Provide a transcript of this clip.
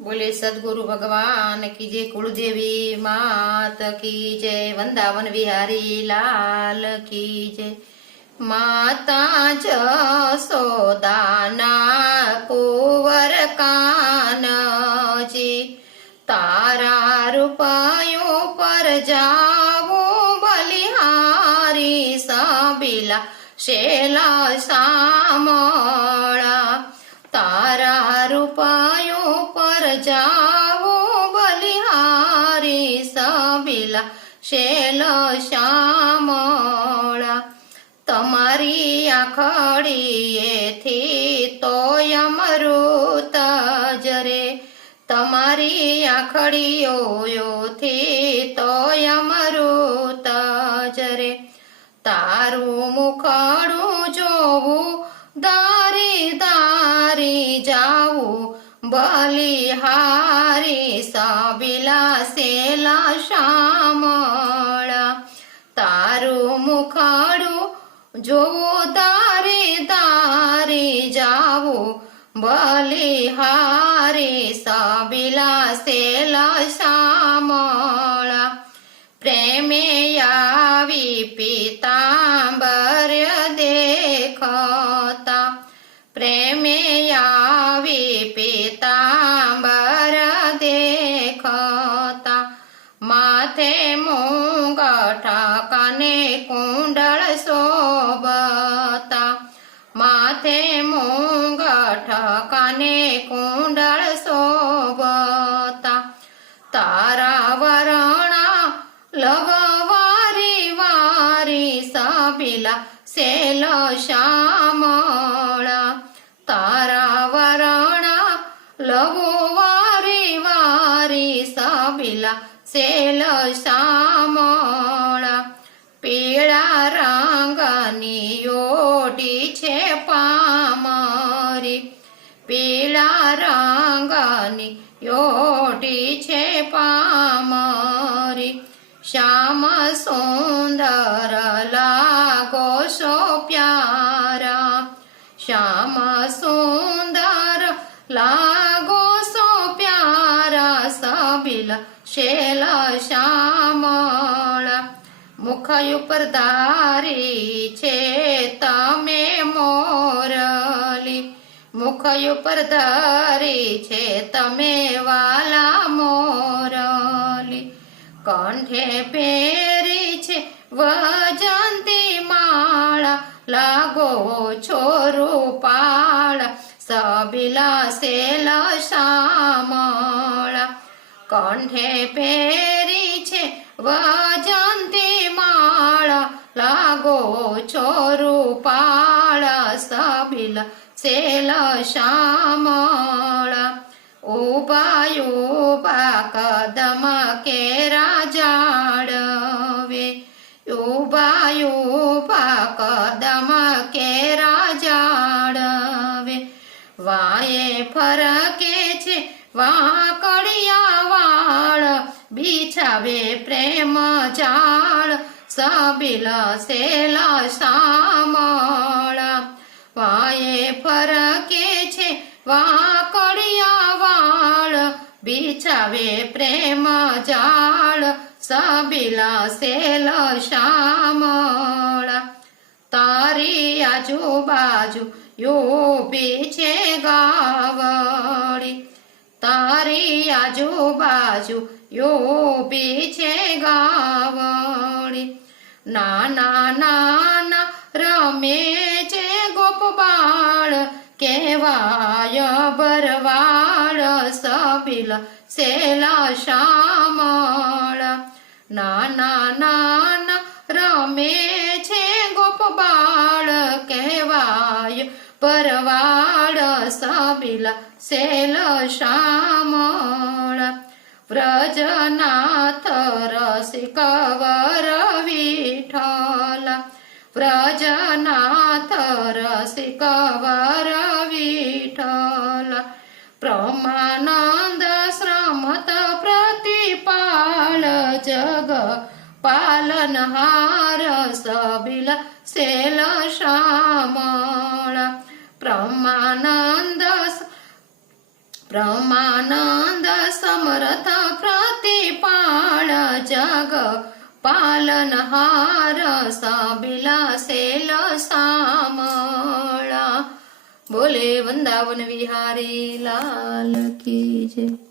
बोले सदगुरु भगवान की जय, कुलदेवी मात की जय, वृंदावन विहारी लाल की जय। माता जसोदाना कुंवर कानजी, तारा रूपायों पर जावो बलिहारी, सबीला शेला सामळा। तारा रूपायों पर जावो बलिहारी, सबीला शेल श्यामळा। तमारी आखड़ीएथी तोय अमृत जरे, तमारी आखड़ीओथी तोय अमृत जरे। तारू मुखड़ू जोवू दारी दारी जावू बलिहारी, सबीला शेला श्यामळा। तारू मुखड़ू जोवू दारी दारी जावू बलिहारी, सबीला शेला श्यामळा। प्रेमे आवी पीतांबर्य देखता, प्रेमे आवी पीतांबर देखता। माथे मुंगठ काने कुंडल शोभता, माथे मुंगठ काने कुंडल शोभता। तारा वरणा लववारी वारी, सबीला शेल श्यामळा। तारा वरणा लववारी वारी, सबीला शेल श्यामळा। पीळा रंगनी ओढी छे पामरी, पीळा रंगनी ओढी छे पामरी। श्याम सुंदर लागो सो प्यारा, श्याम सुंदर लागो सो प्यारा, सबीला शेल श्यामळा। मुख ઉપર ધારી છે તમે મોરલી, મુખ ઉપર ધારી છે તમે વાલા મોરલી। કંઠે પહેરી છે વજંતી માળા, લાગો છો રૂપાળા, सबीला शेल श्यामळा। कंठे પહેરી છે વજંતી માળા, લાગો છો રૂપાળા, सबीला शेल श्यामळा। उभा उभा कदम केरा जाडवे, उभा उभा कदम केरा जाडवे। वाये फरके छे वाकड़िया वाळ, बिछावे प्रेम जाळ, सबीला शेल श्यामळा। वाये फरके छे वाकड़िया वाळ, बिछावे प्रेम जाळ, सबीला शेल श्यामळा। तारी आजूबाजू ऊभी छे गावड़ी, तारी आजूबाजू ऊभी छे गावड़ी। नाना नाना रमे छे गोपबाळ, केवाय बरवाळ, सबीला शेल श्यामळा। नाना नाना रमे छे गोपबाळ, केवाय बरवाळ, सबीला शेल श्यामळा। व्रजनाथ रसिक वर विठ्ठला, व्रजनाथ रसिक वर विठ्ठला। ब्रह्मानंद श्रमत प्रतिपाल, जग पालनहार, सबीला शेल श्यामळा। ब्रह्मानंद ब्रह्मा આનંદ સમર્થ પ્રતિપાળ જગ પાલનહાર સબિલાસેલ સામળા. બોલે વૃંદાવન વિહારી લાલ કી જય.